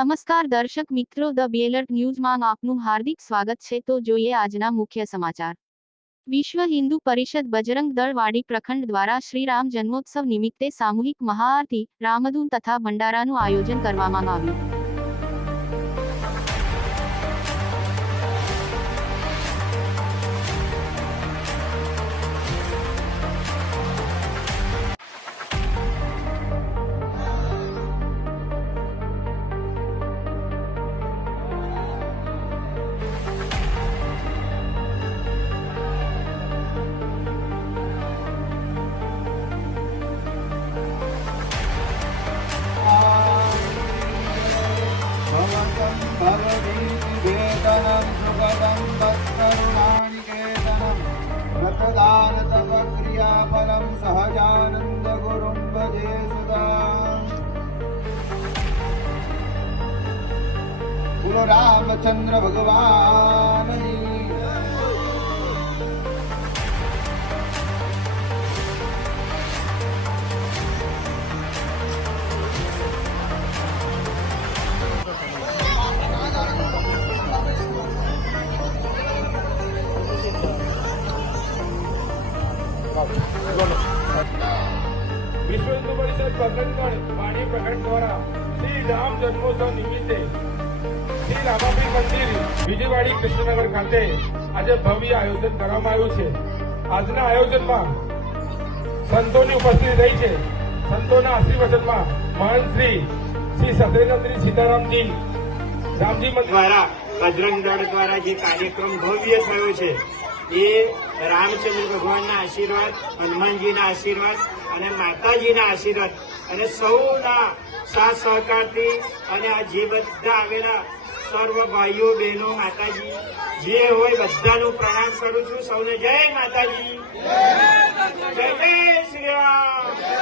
નમસ્કાર દર્શક મિત્રો, ધ બેલર્ટ ન્યૂઝમાં આપનું હાર્દિક સ્વાગત છે। તો જોઈએ આજના મુખ્ય સમાચાર। વિશ્વ હિન્દુ પરિષદ બજરંગ દળ વાડી પ્રખંડ દ્વારા શ્રી રામ જન્મોત્સવ નિમિત્તે સામૂહિક મહાઆરતી, રામધૂન તથા ભંડારાનું આયોજન કરવામાં આવ્યું। क्रियाफलम सहजानंद गुरुं भजे सदा। बोलो रामचंद्र भगवान विश्व हिंदू परिषद बजरंग दल वाड़ी प्रखंड द्वारा श्री राम जन्मोत्सव निमित्ते श्री रामापीर मंदिर बीजेवाड़ी कृष्णनगर खाते आज भव्य आयोजन કરવામાં આવ્યું છે। આજના આયોજનમાં સંતોની ઉપસ્થિતિ રહી છે। સંતોના આશીર્વચનમાં મહાન શ્રી સત્યેન્દ્ર સીતારામજી રામજી મંદિર દ્વારા બજરંગ દળ દ્વારા જે કાર્યક્રમ ભવ્ય થયો છે એ રામચંદ્ર ભગવાનના આશીર્વાદ, હનુમાનજીના આશીર્વાદ અને માતાજીના આશીર્વાદ અને સૌના સાથ સહકારથી અને આ જે બધા આવેલા સર્વ ભાઈઓ બહેનો માતાજી જે હોય બધાનું પ્રણામ કરું છું। સૌને જય માતાજી, જય જય શ્રી રામ।